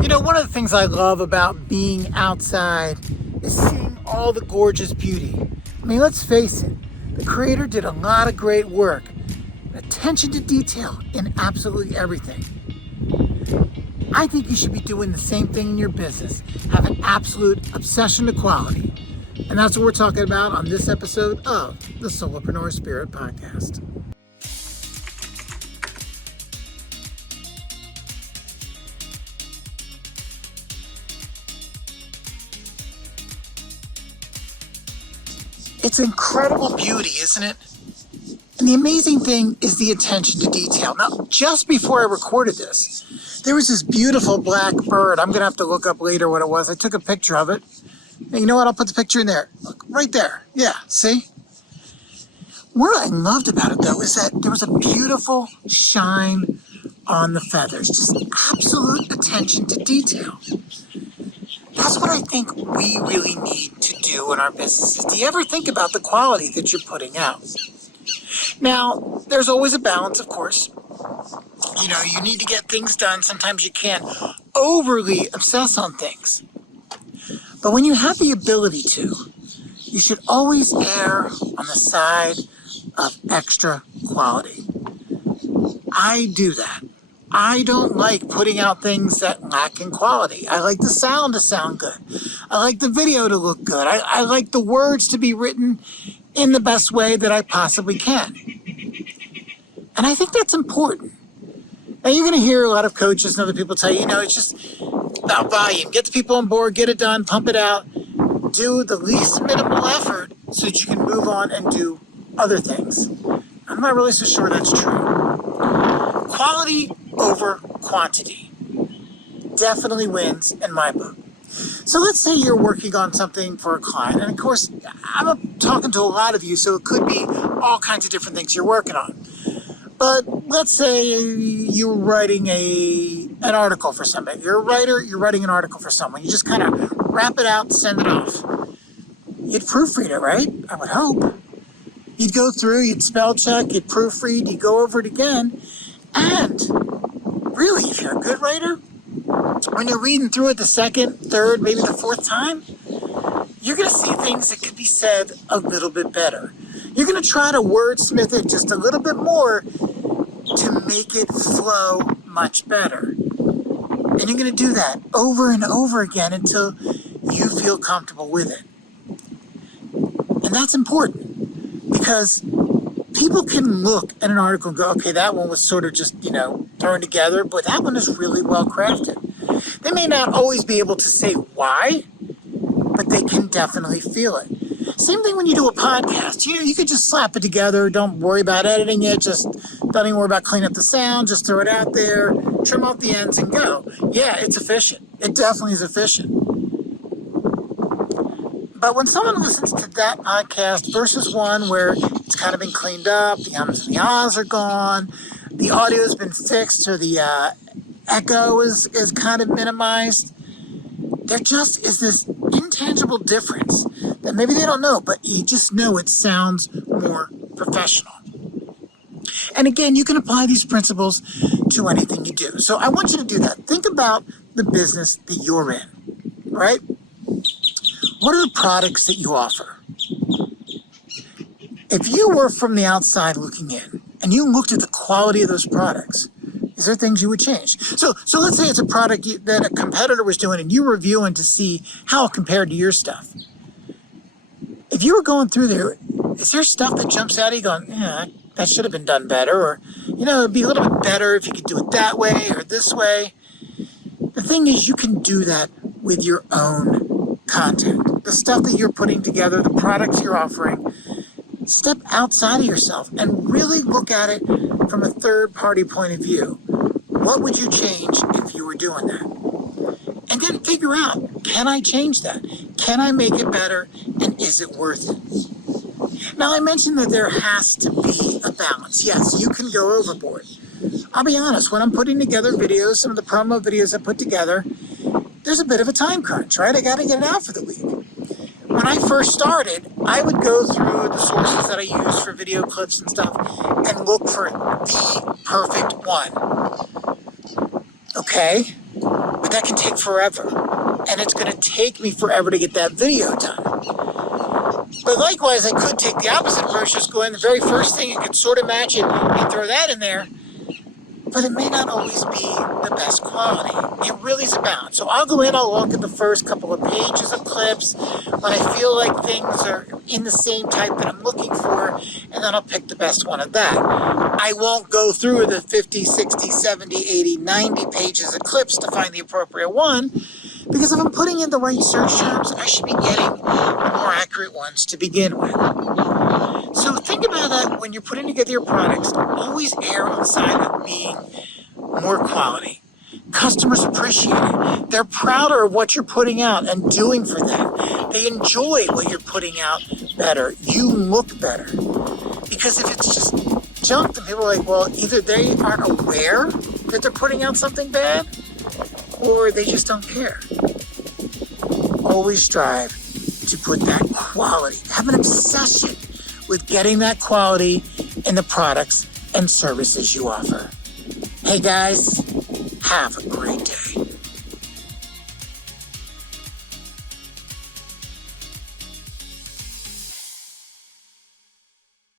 You know, one of the things I love about being outside is seeing all the gorgeous beauty. I mean, let's face it, the creator did a lot of great work. Attention to detail in absolutely everything. I think you should be doing the same thing in your business. Have an absolute obsession to quality. And that's what we're talking about on this episode of the SoloProneur SPIRIT podcast. It's incredible beauty, isn't it? And the amazing thing is the attention to detail. Now, just before I recorded this, there was this beautiful black bird. I'm going to have to look up later what it was. I took a picture of it. And you know what? I'll put the picture in there. Look, right there. Yeah, see? What I loved about it, though, is that there was a beautiful shine on the feathers. Just absolute attention to detail. That's what I think we really need to do in our businesses. Do you ever think about the quality that you're putting out? Now, there's always a balance, of course. You know, you need to get things done. Sometimes you can't overly obsess on things. But when you have the ability to, you should always err on the side of extra quality. I do that. I don't like putting out things that lack in quality. I like the sound to sound good. I like the video to look good. I like the words to be written in the best way that I possibly can. And I think that's important. Now, you're going to hear a lot of coaches and other people tell you, you know, it's just about volume. Get the people on board, get it done, pump it out. Do the least minimal effort so that you can move on and do other things. I'm not really so sure that's true. Quality over quantity definitely wins in my book. So let's say you're working on something for a client, and of course, I'm talking to a lot of you, so it could be all kinds of different things you're working on. But let's say you're writing an article for somebody. You're a writer, you're writing an article for someone. You just kind of wrap it out and send it off. You'd proofread it, right? I would hope. You'd go through, you'd spell check, you'd proofread, you'd go over it again. And really, if you're a good writer, when you're reading through it the second, third, maybe the fourth time, you're going to see things that could be said a little bit better. You're going to try to wordsmith it just a little bit more to make it flow much better. And you're going to do that over and over again until you feel comfortable with it. And that's important because people can look at an article and go, okay, that one was sort of just, thrown together, but that one is really well crafted. They may not always be able to say why, but they can definitely feel it. Same thing when you do a podcast. You could just slap it together. Don't worry about editing it. Just don't even worry about cleaning up the sound. Just throw it out there, trim off the ends and go. Yeah, it's efficient. It definitely is efficient. But when someone listens to that podcast versus one where it's kind of been cleaned up, the ums and the ahs are gone, the audio has been fixed, so the echo is kind of minimized, there just is this intangible difference that maybe they don't know, but you just know it sounds more professional. And again, you can apply these principles to anything you do. So I want you to do that. Think about the business that you're in, right? What are the products that you offer? If you were from the outside looking in and you looked at the quality of those products, is there things you would change? So let's say it's a product that a competitor was doing and you're reviewing to see how it compared to your stuff. If you were going through there, is there stuff that jumps out at you going, yeah, that should have been done better? Or, it'd be a little bit better if you could do it that way or this way. The thing is, you can do that with your own content. The stuff that you're putting together, the products you're offering, step outside of yourself and really look at it from a third-party point of view. What would you change if you were doing that? And then figure out, can I change that? Can I make it better? And is it worth it? Now, I mentioned that there has to be a balance. Yes, you can go overboard. I'll be honest, when I'm putting together videos, some of the promo videos I put together, there's a bit of a time crunch, right? I got to get it out for the week. When I first started, I would go through the sources that I use for video clips and stuff and look for the perfect one. Okay, But that can take forever. And it's going to take me forever to get that video done. But likewise, I could take the opposite approach, just go in the very first thing and could sort of match it and throw that in there. But it may not always be the best quality. It really is a balance. So I'll go in, I'll look at the first couple of pages of clips when I feel like things are in the same type that I'm looking for, and then I'll pick the best one of that. I won't go through the 50, 60, 70, 80, 90 pages of clips to find the appropriate one, because if I'm putting in the right search terms, I should be getting the more accurate ones to begin with. So think about that when you're putting together your products. Always err on the side of being more quality. Customers appreciate it. They're prouder of what you're putting out and doing for them. They enjoy what you're putting out better. You look better. Because if it's just junk, then people are like, well, either they aren't aware that they're putting out something bad, or they just don't care. Always strive to put that quality. Have an obsession with getting that quality in the products and services you offer. Hey guys, have a great day.